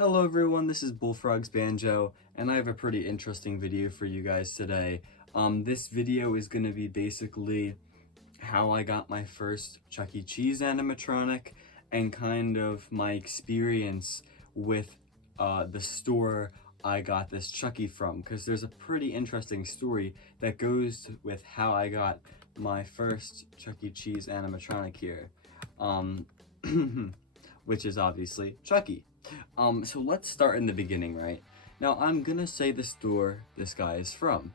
Hello everyone, this is Bullfrog's Banjo, and I have a pretty interesting video for you guys today. This video is going to be basically how I got my first Chuck E Cheese animatronic and kind of my experience with the store I got this Chucky from, because there's a pretty interesting story that goes with how I got my first Chuck E Cheese animatronic here, um, which is obviously Chucky. So let's start in the beginning, right? Now I'm gonna say the store this guy is from.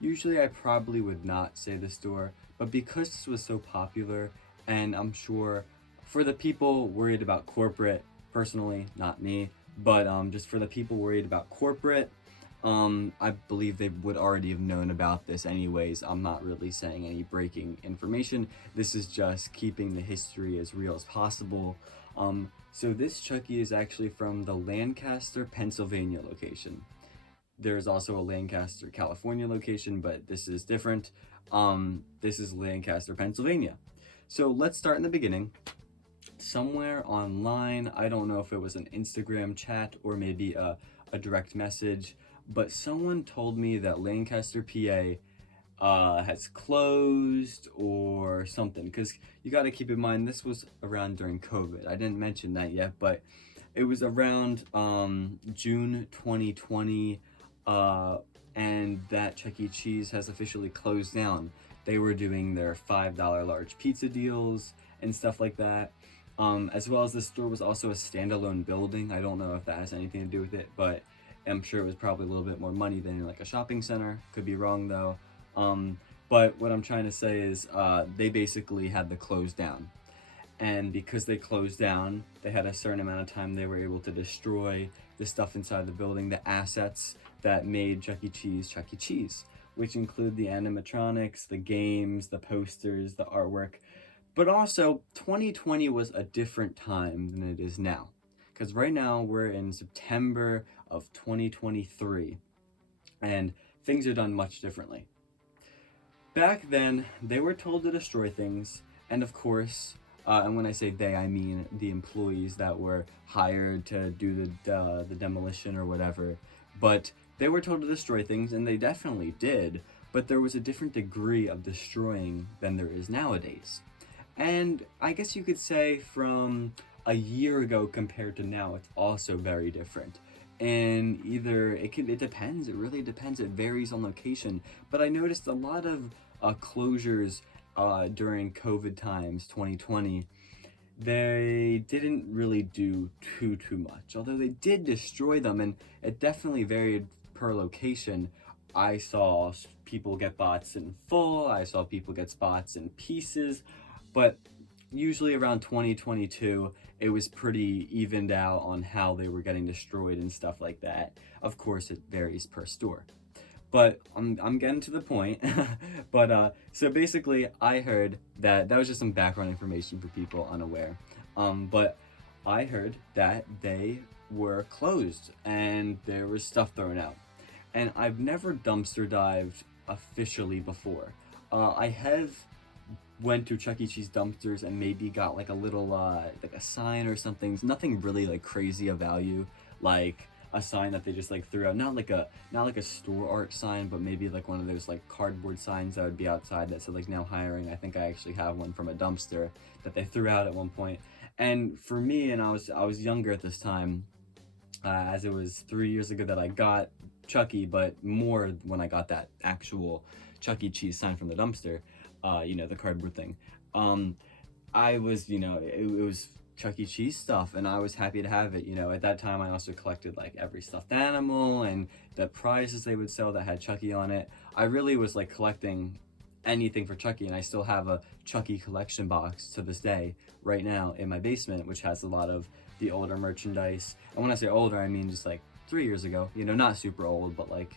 Usually I probably would not say the store, but because this was so popular, and I'm sure for the people worried about corporate, personally, not me, but just for the people worried about corporate, I believe they would already have known about this anyways. I'm not really saying any breaking information. This is just keeping the history as real as possible. So this Chucky is actually from the Lancaster, Pennsylvania location. There's also a Lancaster, California location, but this is different. This is Lancaster, Pennsylvania. So let's start in the beginning. Somewhere online, I don't know if it was an Instagram chat or maybe a direct message, but someone told me that Lancaster, PA has closed or something, because you got to keep in mind this was around during COVID. I didn't mention that yet, but it was around June 2020, and that Chuck E. Cheese has officially closed down. They were doing their $5 large pizza deals and stuff like that. As well as the store was also a standalone building. I don't know if that has anything to do with it, but I'm sure it was probably a little bit more money than like a shopping center. Could be wrong though. But what I'm trying to say is they basically had to close down. And because they closed down, they had a certain amount of time they were able to destroy the stuff inside the building, the assets that made Chuck E. Cheese, which include the animatronics, the games, the posters, the artwork. But also, 2020 was a different time than it is now. Because right now, we're in September of 2023, and things are done much differently. Back then, they were told to destroy things, and of course, and when I say they, I mean the employees that were hired to do the demolition or whatever. But they were told to destroy things, and they definitely did, but there was a different degree of destroying than there is nowadays. And I guess you could say from a year ago compared to now, it's also very different. And either it depends, it really depends, it varies on location. But I noticed a lot of closures during COVID times, 2020, they didn't really do too much. Although they did destroy them, and it definitely varied per location. I saw people get bots in full, I saw people get spots in pieces, but usually around 2022, it was pretty evened out on how they were getting destroyed and stuff like that. Of course, it varies per store. But I'm getting to the point. But so basically, I heard that was just some background information for people unaware. But I heard that they were closed and there was stuff thrown out. And I've never dumpster dived officially before. I have went to Chuck E. Cheese dumpsters and maybe got like a little like a sign or something. Nothing really like crazy of value, like a sign that they just like threw out. Not like a store art sign, but maybe like one of those like cardboard signs that would be outside that said like now hiring. I think I actually have one from a dumpster that they threw out at one point. And for me, and I was younger at this time, as it was 3 years ago that I got Chucky, but more when I got that actual Chuck E. Cheese sign from the dumpster. The cardboard thing. I was, it was Chuck E. Cheese stuff, and I was happy to have it. At that time, I also collected like every stuffed animal and the prizes they would sell that had Chucky on it. I really was like collecting anything for Chucky, and I still have a Chucky collection box to this day right now in my basement, which has a lot of the older merchandise. And when I say older, I mean just like 3 years ago. Not super old, but like.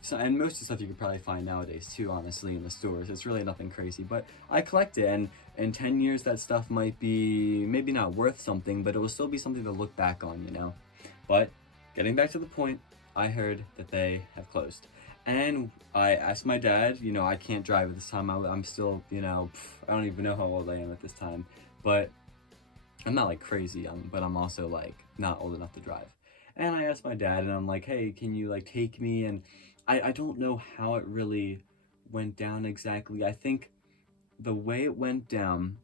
So, and most of the stuff you could probably find nowadays too, honestly, in the stores. It's really nothing crazy, but I collect it, and in 10 years that stuff might be maybe not worth something, but it will still be something to look back on. But getting back to the point, I heard that they have closed. And I asked my dad, I can't drive at this time. I'm still, I don't even know how old I am at this time, but I'm not like crazy, but I'm also like not old enough to drive. And I asked my dad, and I'm like, hey, can you like take me? And I don't know how it really went down exactly. I think the way it went down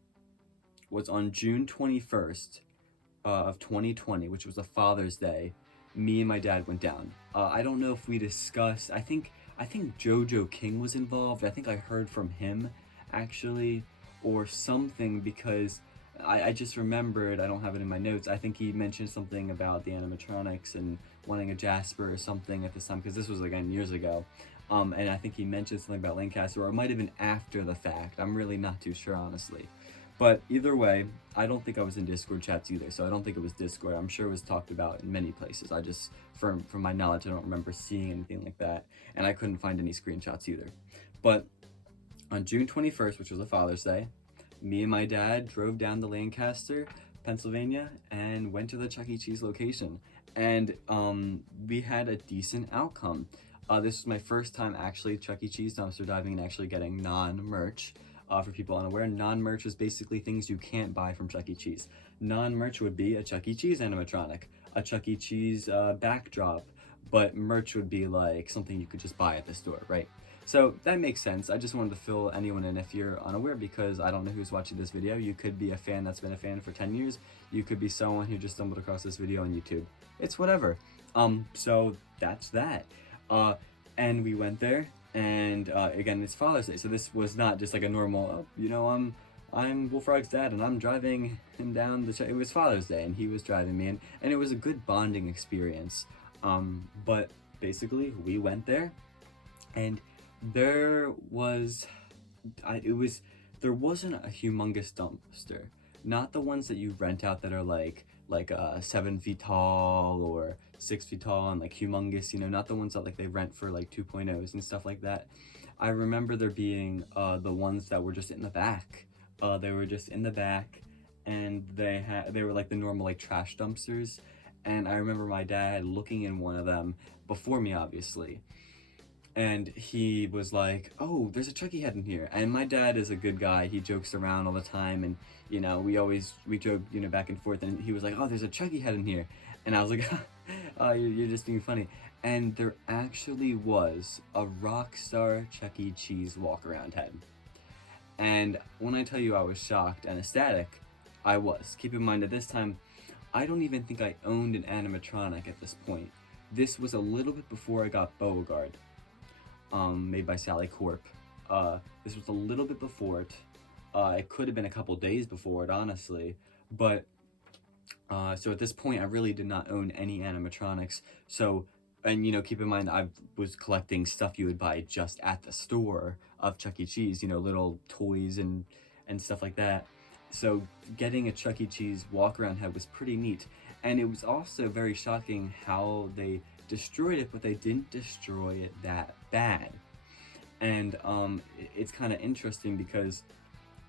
was on June 21st of 2020, which was a Father's Day. Me and my dad went down. I don't know if we discussed. I think JoJo King was involved. I think I heard from him, actually, or something, because I just remembered. I don't have it in my notes. I think he mentioned something about the animatronics and wanting a Jasper or something at this time, because this was again years ago. And I think he mentioned something about Lancaster, or it might have been after the fact. I'm really not too sure, honestly. But either way, I don't think I was in Discord chats either, so I don't think it was Discord. I'm sure it was talked about in many places. I just, from my knowledge, I don't remember seeing anything like that, and I couldn't find any screenshots either. But on June 21st, which was a Father's Day, me and my dad drove down to Lancaster, Pennsylvania, and went to the Chuck E. Cheese location. And we had a decent outcome. This was my first time actually Chuck E. Cheese dumpster diving and actually getting non-merch. For people unaware, non-merch is basically things you can't buy from Chuck E. Cheese. Non-merch would be a Chuck E. Cheese animatronic, a Chuck E. Cheese backdrop, but merch would be like something you could just buy at the store, right? So that makes sense. I just wanted to fill anyone in if you're unaware, because I don't know who's watching this video. You could be a fan that's been a fan for 10 years. You could be someone who just stumbled across this video on YouTube. It's whatever. So that's that. And we went there, and again, it's Father's Day, so this was not just like a normal, I'm Bullfrog's dad, and I'm driving him down the. It was Father's Day, and he was driving me, and it was a good bonding experience. But basically, we went there, and there was, there wasn't a humongous dumpster, not the ones that you rent out that are like 7 feet tall or 6 feet tall and like humongous, not the ones that like they rent for like 2.0s and stuff like that. I remember there being the ones that were just in the back. They were just in the back, and they were like the normal like trash dumpsters. And I remember my dad looking in one of them before me, obviously, and he was like, oh, there's a Chucky head in here. And my dad is a good guy. He jokes around all the time, and we joke back and forth, and he was like, oh, there's a Chucky head in here. And I was like, oh, you're just being funny. And there actually was a Rockstar Chuck E. Cheese walk-around head. And when I tell you I was shocked and ecstatic, I was. Keep in mind, at this time, I don't even think I owned an animatronic at this point. This was a little bit before I got Beauregard, made by Sally Corp. This was a little bit before it. It could have been a couple days before it, honestly. But, so at this point, I really did not own any animatronics. So, and keep in mind, I was collecting stuff you would buy just at the store of Chuck E. Cheese, little toys and stuff like that. So getting a Chuck E. Cheese walk-around head was pretty neat. And it was also very shocking how they destroyed it, but they didn't destroy it that bad. And it's kind of interesting because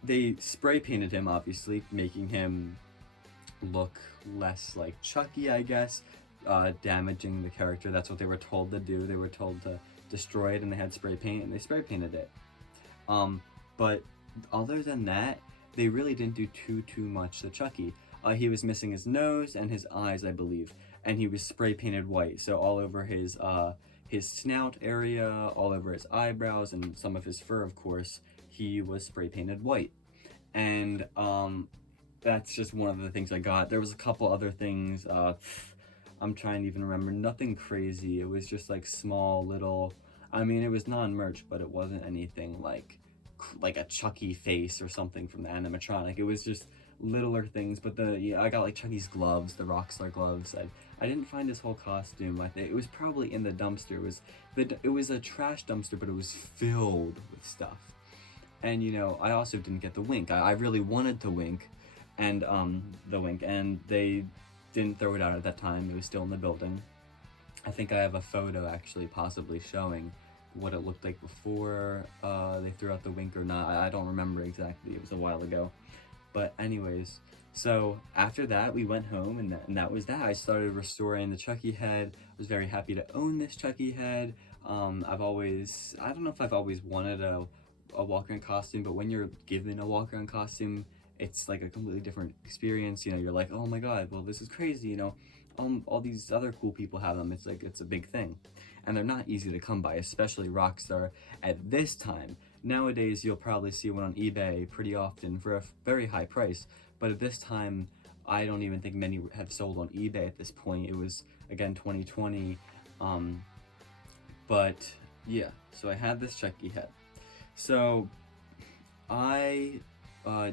they spray painted him, obviously, making him look less like Chucky, I guess, damaging the character. That's what they were told to do. They were told to destroy it, and they had spray paint, and they spray painted it. But other than that, they really didn't do too much to Chucky. He was missing his nose and his eyes, I believe, and he was spray painted white. So all over his snout area, all over his eyebrows, and some of his fur, of course, he was spray painted white. And that's just one of the things I got. There was a couple other things. I'm trying to even remember. Nothing crazy. It was just like small little. I mean, it was non-merch, but it wasn't anything like a Chucky face or something from the animatronic. It was just littler things. But I got like Chucky's gloves, the Rockstar gloves. I didn't find his whole costume. I think it was probably in the dumpster. It was a trash dumpster, but it was filled with stuff. And I also didn't get the wink. I really wanted the wink, and they didn't throw it out at that time. It was still in the building. I think I have a photo actually possibly showing what it looked like before they threw out the wink or not. I don't remember exactly. It was a while ago. But anyways, so after that we went home, and that was that. I started restoring the Chucky head. I was very happy to own this Chucky head. I don't know if I've always wanted a walk-around costume, but when you're given a walk-around costume, it's like a completely different experience. You know, you're like, oh my god, well, this is crazy, you know, all these other cool people have them. It's like, it's a big thing, and they're not easy to come by, especially Rockstar at this time. Nowadays, you'll probably see one on eBay pretty often for a very high price, but at this time, I don't even think many have sold on eBay at this point. It was, again, 2020, um, but yeah, so I had this Chuck E head. So I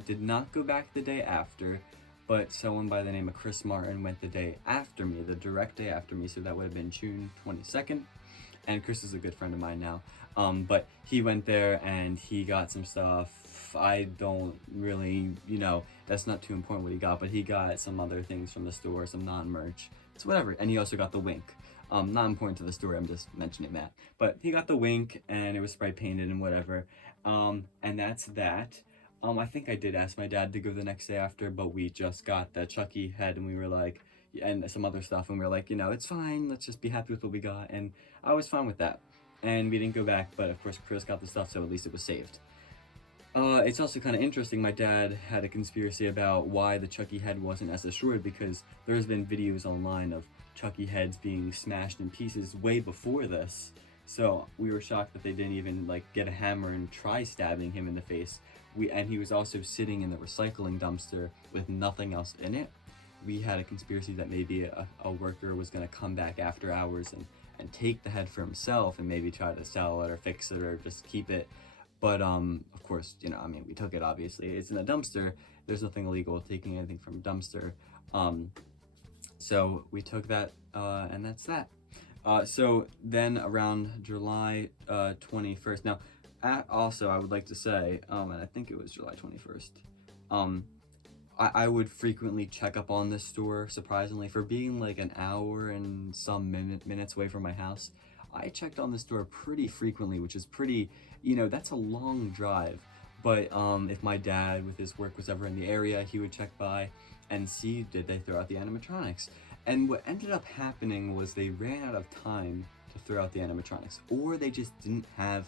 did not go back the day after, but someone by the name of Chris Martin went the day after me, the direct day after me, so that would have been June 22nd. And Chris is a good friend of mine now. But he went there and he got some stuff. I don't really, you know, that's not too important what he got, but he got some other things from the store, some non-merch. It's whatever. And he also got the wink. Not important to the story, I'm just mentioning that. But he got the wink and it was spray painted and whatever. And that's that. I think I did ask my dad to go the next day after, but we just got the Chuck E head and we were like, and some other stuff, and we were like, you know, it's fine, let's just be happy with what we got, and I was fine with that. And we didn't go back, but of course Chris got the stuff, so at least it was saved. It's also kind of interesting, my dad had a conspiracy about why the Chuck E head wasn't as destroyed, because there's been videos online of Chuck E heads being smashed in pieces way before this. So we were shocked that they didn't even like get a hammer and try stabbing him in the face. And he was also sitting in the recycling dumpster with nothing else in it. We had a conspiracy that maybe a worker was going to come back after hours and take the head for himself and maybe try to sell it or fix it or just keep it. But of course, you know, I mean, we took it, obviously. It's in a dumpster. There's nothing illegal with taking anything from a dumpster. So we took that, and that's that. So then around July 21st. Now, also, I would like to say, and I think it was July 21st, I would frequently check up on this store, surprisingly, for being like an hour and some minutes away from my house. I checked on this store pretty frequently, which is pretty, you know, that's a long drive. But if my dad with his work was ever in the area, he would check by and see, did they throw out the animatronics? And what ended up happening was they ran out of time to throw out the animatronics, or they just didn't have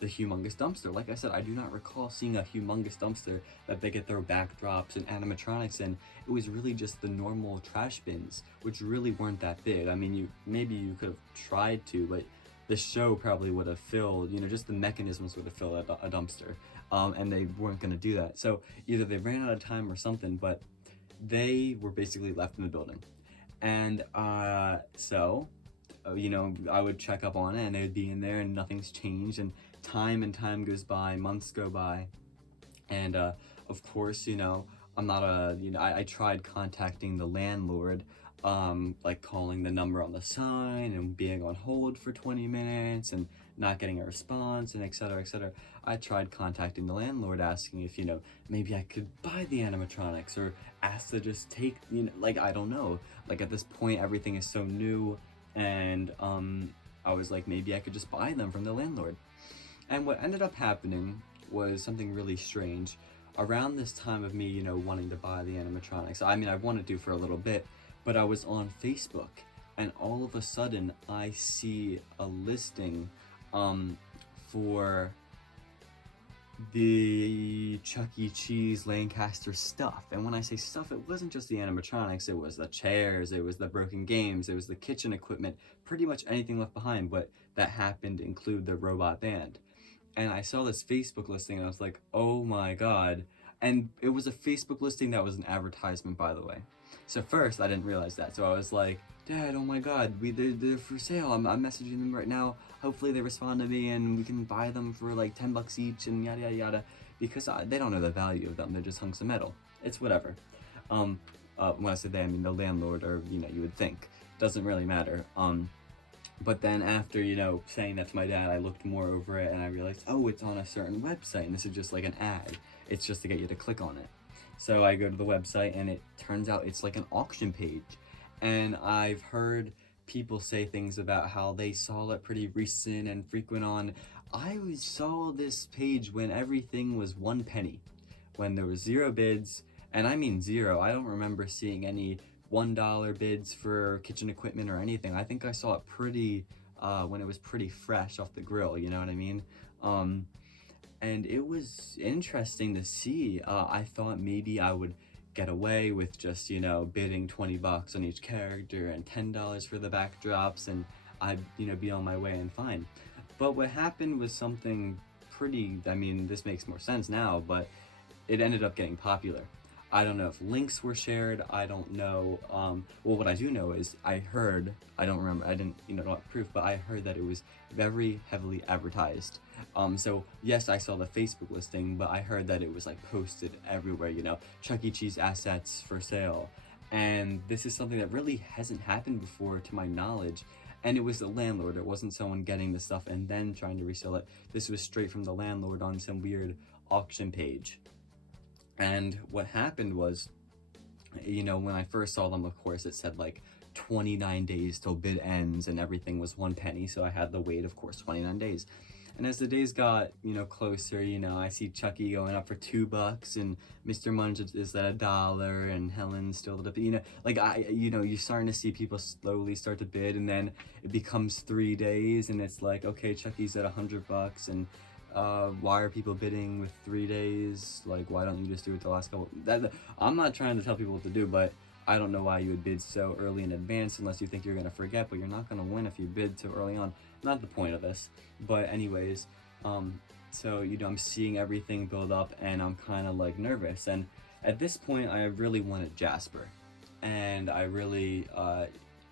the humongous dumpster. Like I said, I do not recall seeing a humongous dumpster that they could throw backdrops and animatronics in. It was really just the normal trash bins, which really weren't that big. I mean, maybe you could have tried to, but the show probably would have filled, you know, just the mechanisms would have filled a dumpster, and they weren't going to do that. So either they ran out of time or something, but they were basically left in the building. And you know, I would check up on it and they would be in there and nothing's changed, and time goes by, months go by, and of course, you know, I'm not I tried contacting the landlord, like calling the number on the sign and being on hold for 20 minutes and not getting a response, and etc, etc. I tried contacting the landlord asking if, you know, maybe I could buy the animatronics, or ask to just take, you know, like, I don't know, like at this point everything is so new, and I was like, maybe I could just buy them from the landlord. And what ended up happening was something really strange. Around this time of me, you know, wanting to buy the animatronics, I mean, I wanted to for a little bit, but I was on Facebook, and all of a sudden I see a listing for the Chuck E Cheese Lancaster stuff. And when I say stuff, it wasn't just the animatronics, it was the chairs, it was the broken games, it was the kitchen equipment, pretty much anything left behind, but that happened to include the robot band. And I saw this Facebook listing and I was like, oh my god. And it was a Facebook listing that was an advertisement, by the way. So first I didn't realize that, so I was like, Dad, oh my god, they're for sale, I'm messaging them right now, hopefully they respond to me and we can buy them for like 10 bucks each and yada yada yada, because they don't know the value of them, they're just hunks of metal. It's whatever. When I say they, I mean the landlord, or, you know, you would think. Doesn't really matter. But then after, you know, saying that to my dad, I looked more over it and I realized, oh, it's on a certain website and this is just like an ad. It's just to get you to click on it. So I go to the website and it turns out it's like an auction page. And I've heard people say things about how they saw it pretty recent and frequent on. I saw this page when everything was 1 penny, when there was 0 bids, and I mean 0. I don't remember seeing any $1 bids for kitchen equipment or anything. I think I saw it pretty when it was pretty fresh off the grill, you know what I mean? and it was interesting to see. I thought maybe I would get away with just, you know, bidding 20 bucks on each character and $10 for the backdrops, and I'd, you know, be on my way and fine. But what happened was something pretty, I mean, this makes more sense now, but it ended up getting popular. I don't know if links were shared. I don't know. Well, what I do know is I heard, I don't remember, I didn't, you know, don't have proof, but I heard that it was very heavily advertised. So yes, I saw the Facebook listing, but I heard that it was like posted everywhere, you know, Chuck E. Cheese assets for sale. And this is something that really hasn't happened before to my knowledge. And it was the landlord. It wasn't someone getting the stuff and then trying to resell it. This was straight from the landlord on some weird auction page. And what happened was, you know, when I first saw them, of course, it said like 29 days till bid ends and everything was 1 penny. So I had to wait, of course, 29 days. And as the days got, you know, closer, you know, I see Chuck E going up for $2 and Mr. Munch is at $1 and Helen's still at a, you know, like you know, you're starting to see people slowly start to bid, and then it becomes 3 days and it's like, okay, Chuck E's at $100 and why are people bidding with 3 days? Like, why don't you just do it the last couple? I'm not trying to tell people what to do, but I don't know why you would bid so early in advance unless you think you're gonna forget, but you're not gonna win if you bid too early on. Not the point of this, but anyways, so, you know, I'm seeing everything build up and I'm kind of like nervous, and at this point I really wanted Jasper, and I really,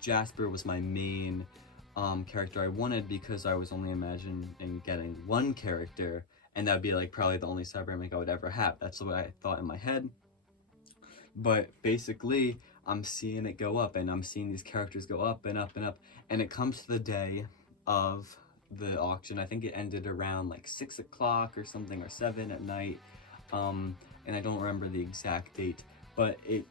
Jasper was my main character I wanted, because I was only imagining getting one character, and that would be like probably the only Cybermech I would ever have. That's what I thought in my head. But basically, I'm seeing it go up, and I'm seeing these characters go up and up and up, and it comes to the day of the auction. I think it ended around like 6 o'clock or something, or 7 at night, and I don't remember the exact date, but it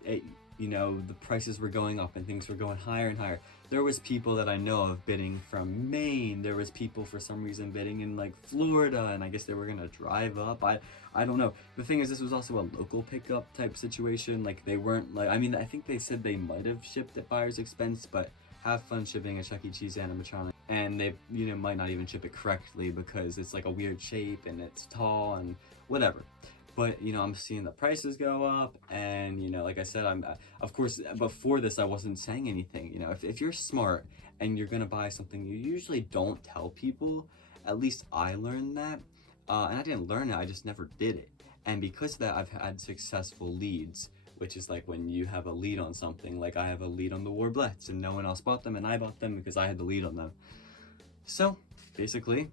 you know, the prices were going up and things were going higher and higher. There was people that I know of bidding from Maine. There was people for some reason bidding in like Florida, and I guess they were gonna drive up. I don't know. The thing is, this was also a local pickup type situation. Like, they weren't like, I mean, I think they said they might have shipped at buyer's expense, but have fun shipping a Chuck E Cheese Animatronic, and they, you know, might not even ship it correctly because it's like a weird shape and it's tall and whatever. But, you know, I'm seeing the prices go up, and, you know, like I said, I'm, of course, before this, I wasn't saying anything. You know, if you're smart and you're gonna buy something, you usually don't tell people. At least I learned that, and I didn't learn it, I just never did it. And because of that, I've had successful leads, which is like when you have a lead on something. Like, I have a lead on the Warblets, and no one else bought them, and I bought them because I had the lead on them. So, basically,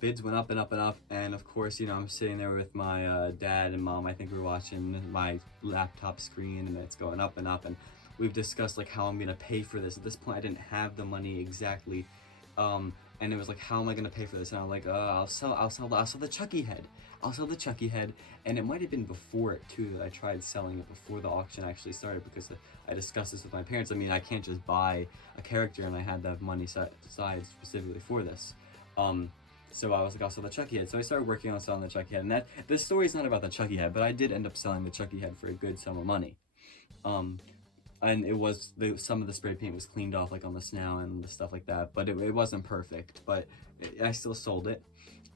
bids went up and up and up, and of course, you know, I'm sitting there with my dad and mom. I think we're watching my laptop screen, and it's going up and up, and we've discussed like how I'm gonna pay for this. At this point, I didn't have the money exactly, and it was like, how am I gonna pay for this? And I'm like, I'll sell the Chuck E head. I'll sell the Chuck E head, and it might have been before it too that I tried selling it before the auction actually started, because I discussed this with my parents. I mean, I can't just buy a character, and I had to have money set aside specifically for this. So I was like, I'll sell the Chuck E head. So I started working on selling the Chuck E head, and that this story's not about the Chuck E head, but I did end up selling the Chuck E head for a good sum of money. And it was, some of the spray paint was cleaned off, like on the snout and the stuff like that, but it wasn't perfect, but I still sold it.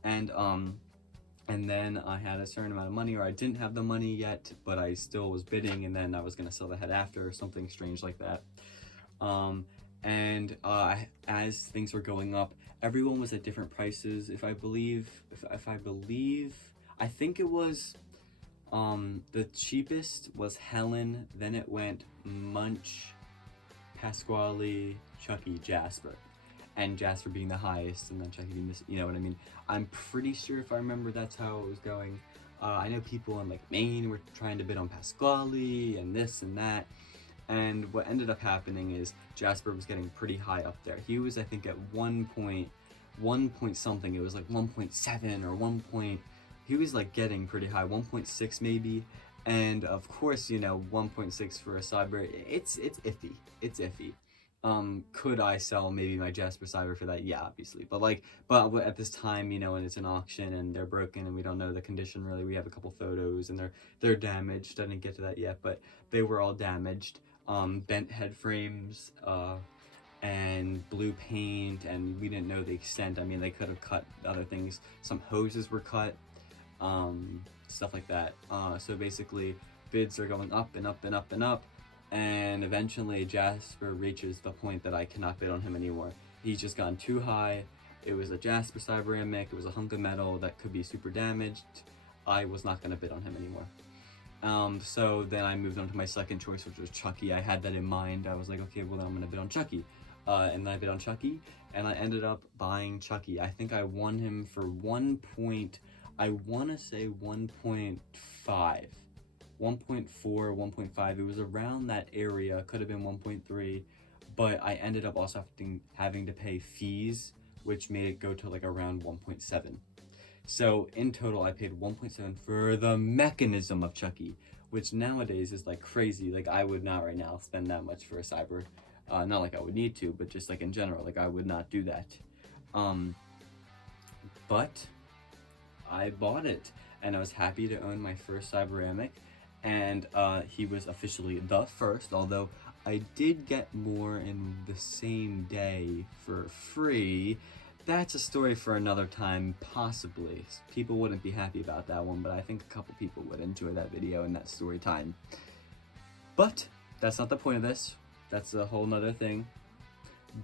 And then I had a certain amount of money, or I didn't have the money yet, but I still was bidding, and then I was gonna sell the head after, or something strange like that. As things were going up, everyone was at different prices. I think it was, the cheapest was Helen, then it went Munch, Pasquale, Chuck E, Jasper, and Jasper being the highest, and then Chuck E being this, you know what I mean? I'm pretty sure, if I remember, that's how it was going. I know people in like Maine were trying to bid on Pasquale and this and that. And what ended up happening is Jasper was getting pretty high up there. He was, I think, at 1 point something. It was like 1.7 or 1 point. He was like getting pretty high, 1.6 maybe. And of course, you know, 1.6 for a cyber, it's iffy. It's iffy. Could I sell maybe my Jasper cyber for that? Yeah, obviously. But at this time, you know, and it's an auction and they're broken and we don't know the condition really. We have a couple photos and they're damaged. I didn't get to that yet, but they were all damaged. Bent head frames, and blue paint, and we didn't know the extent. I mean, they could have cut other things. Some hoses were cut, stuff like that. So basically, bids are going up and up and up and up, and eventually Jasper reaches the point that I cannot bid on him anymore. He's just gone too high. It was a Jasper Cyberamic, it was a hunk of metal that could be super damaged. I was not going to bid on him anymore. So then I moved on to my second choice, which was Chuck E. I had that in mind. I was like, okay, well then I'm going to bid on Chuck E. And then I bid on Chuck E, and I ended up buying Chuck E. I think I won him for 1.5. 1.4, 1.5. It was around that area. Could have been 1.3, but I ended up also having to pay fees, which made it go to like around 1.7. So in total, I paid 1.7 for the mechanism of Chuck E, which nowadays is like crazy. Like I would not right now spend that much for a cyber. Not like I would need to, but just like in general, like I would not do that. But I bought it, and I was happy to own my first Cyberamic, and he was officially the first, although I did get more in the same day for free. That's a story for another time, possibly. People wouldn't be happy about that one, but I think a couple people would enjoy that video and that story time. But that's not the point of this. That's a whole nother thing.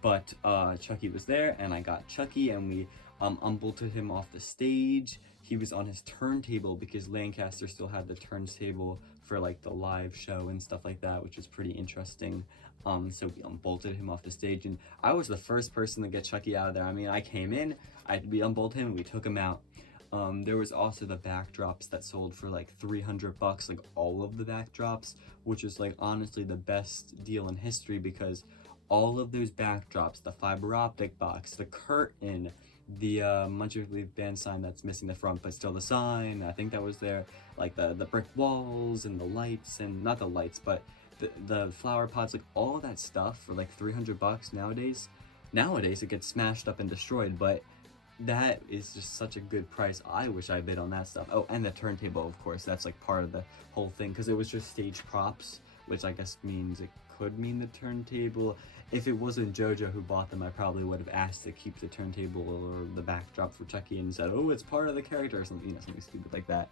But Chuck E was there, and I got Chuck E, and we unbolted him off the stage. He was on his turntable because Lancaster still had the turntable for like the live show and stuff like that, which was pretty interesting. So we unbolted him off the stage, and I was the first person to get Chuck E out of there. I mean, I came in, we unbolted him, and we took him out. There was also the backdrops that sold for like $300, like all of the backdrops, which is like honestly the best deal in history, because all of those backdrops, the fiber optic box, the curtain, the Munch Leaf Band sign that's missing the front but still the sign, I think that was there, like the brick walls and the lights, and not the lights, but the flower pots, like all that stuff for like $300 nowadays. Nowadays it gets smashed up and destroyed, but that is just such a good price. I wish I bid on that stuff. Oh, and the turntable, of course, that's like part of the whole thing, because it was just stage props, which I guess means it could mean the turntable. If it wasn't JoJo who bought them, I probably would have asked to keep the turntable or the backdrop for Chuck E and said, oh, it's part of the character, or something, you know, something stupid like that.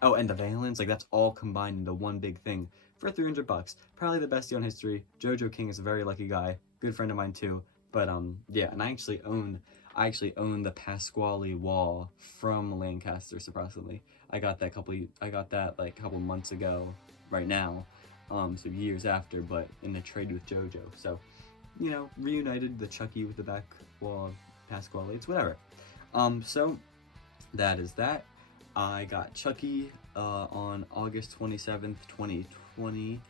Oh, and the valence, like that's all combined into one big thing for $300. Probably the best deal in history. JoJo King is a very lucky guy, good friend of mine too. But yeah, and I actually own the Pasquale wall from Lancaster. Surprisingly, I got that like a couple months ago. Right now, so years after, but in a trade with JoJo. So, you know, reunited the Chuck E with the back wall of Pasquale. It's whatever. So that is that. I got Chuck E on August 27th, 2020,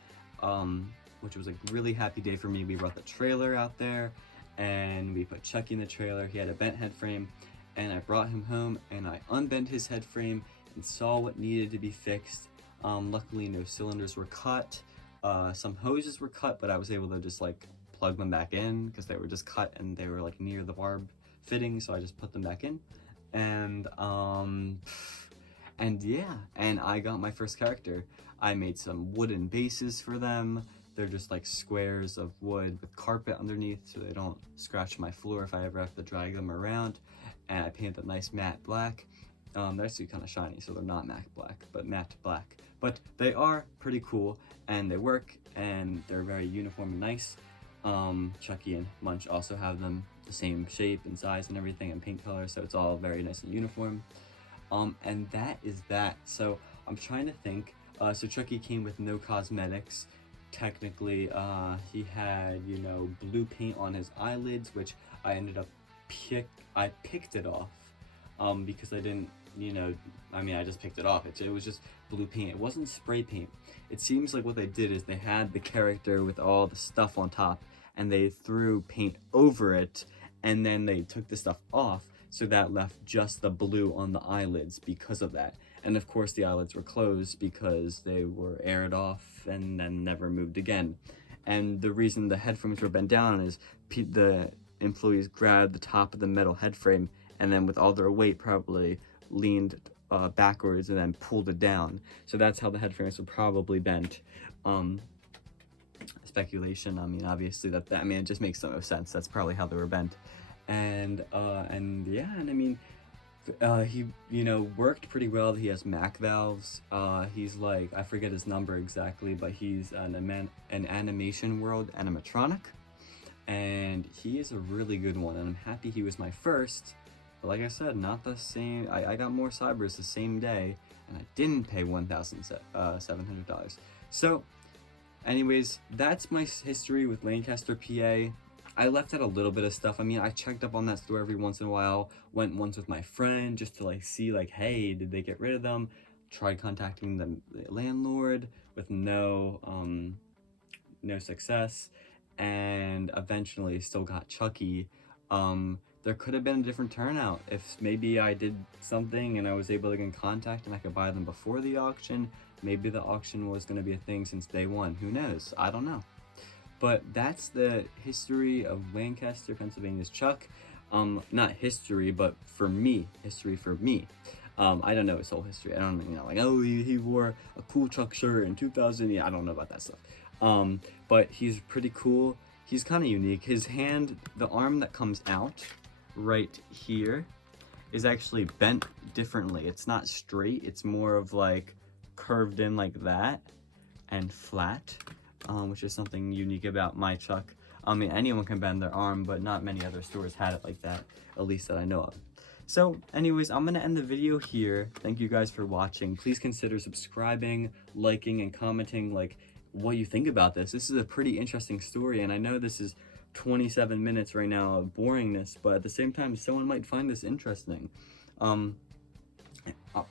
which was a really happy day for me. We brought the trailer out there, and we put Chuck E in the trailer. He had a bent head frame, and I brought him home, and I unbent his head frame and saw what needed to be fixed. Luckily, no cylinders were cut. Some hoses were cut, but I was able to just like plug them back in because they were just cut and they were like near the barb fitting, so I just put them back in. And yeah, and I got my first character. I made some wooden bases for them. They're just like squares of wood with carpet underneath so they don't scratch my floor if I ever have to drag them around. And I painted them nice matte black. They're actually kind of shiny, so they're not matte black, but matte black. But they are pretty cool, and they work, and they're very uniform and nice. Chuck E and Munch also have them the same shape and size and everything, and paint color, so it's all very nice and uniform. And that is that. So I'm trying to think. So Chuck E came with no cosmetics. Technically, he had, you know, blue paint on his eyelids, which I ended up I picked it off, because I didn't, you know, I mean, I just picked it off. It was just blue paint. It wasn't spray paint. It seems like what they did is they had the character with all the stuff on top, and they threw paint over it, and then they took the stuff off, so that left just the blue on the eyelids because of that. And of course the eyelids were closed because they were aired off and then never moved again. And the reason the head frames were bent down is the employees grabbed the top of the metal head frame and then with all their weight probably leaned backwards and then pulled it down. So that's how the head frames were probably bent. speculation. I mean, obviously I mean, it just makes no sense. That's probably how they were bent. And yeah, and I mean, he, you know, worked pretty well. He has Mac valves. He's like, I forget his number exactly, but he's an animation world animatronic, and he is a really good one, and I'm happy he was my first. But like I said, not the same. I got more Cybers the same day, and I didn't pay $1,700. So anyways, that's my history with Lancaster, PA. I left out a little bit of stuff. I mean, I checked up on that store every once in a while, went once with my friend just to like see like, hey, did they get rid of them? Tried contacting the landlord with no success, and eventually still got Chuck E. There could have been a different turnout if maybe I did something and I was able to get in contact and I could buy them before the auction. Maybe the auction was going to be a thing since day one. Who knows? I don't know. But that's the history of Lancaster, Pennsylvania's Chuck. Not history, but for me, history for me. I don't know his whole history. I don't know, like, oh, he wore a cool Chuck shirt in 2000. Yeah, I don't know about that stuff. But he's pretty cool. He's kind of unique. His hand, the arm that comes out right here is actually bent differently. It's not straight. It's more of like curved in like that and flat. Which is something unique about my Chuck. I mean, anyone can bend their arm, but not many other stores had it like that, at least that I know of. So anyways, I'm gonna end the video here. Thank you guys for watching. Please consider subscribing, liking, and commenting like what you think about this. This is a pretty interesting story, and I know this is 27 minutes right now of boringness, but at the same time, someone might find this interesting.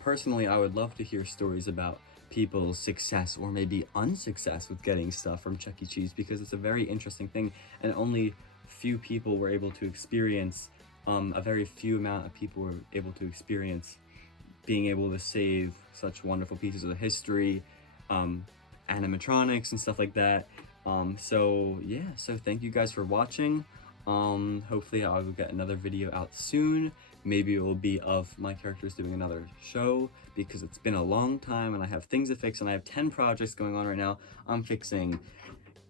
Personally, I would love to hear stories about people's success or maybe unsuccess with getting stuff from Chuck E. Cheese, because it's a very interesting thing, and only few people were able to experience, a very few amount of people were able to experience being able to save such wonderful pieces of history, animatronics and stuff like that. So yeah, so thank you guys for watching. Hopefully I will get another video out soon. Maybe it will be of my characters doing another show, because it's been a long time and I have things to fix, and I have 10 projects going on right now. I'm fixing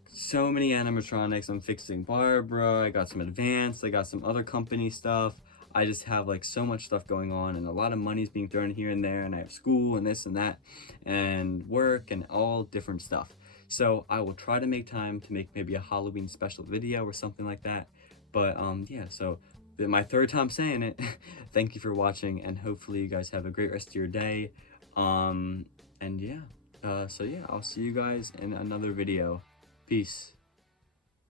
so many animatronics. I'm fixing Barbara, I got some advanced, I got some other company stuff. I just have like so much stuff going on, and a lot of money's being thrown here and there, and I have school and this and that and work and all different stuff. So I will try to make time to make maybe a Halloween special video or something like that. But yeah, so my third time saying it. Thank you for watching, and hopefully you guys have a great rest of your day. And yeah, so yeah, I'll see you guys in another video. Peace.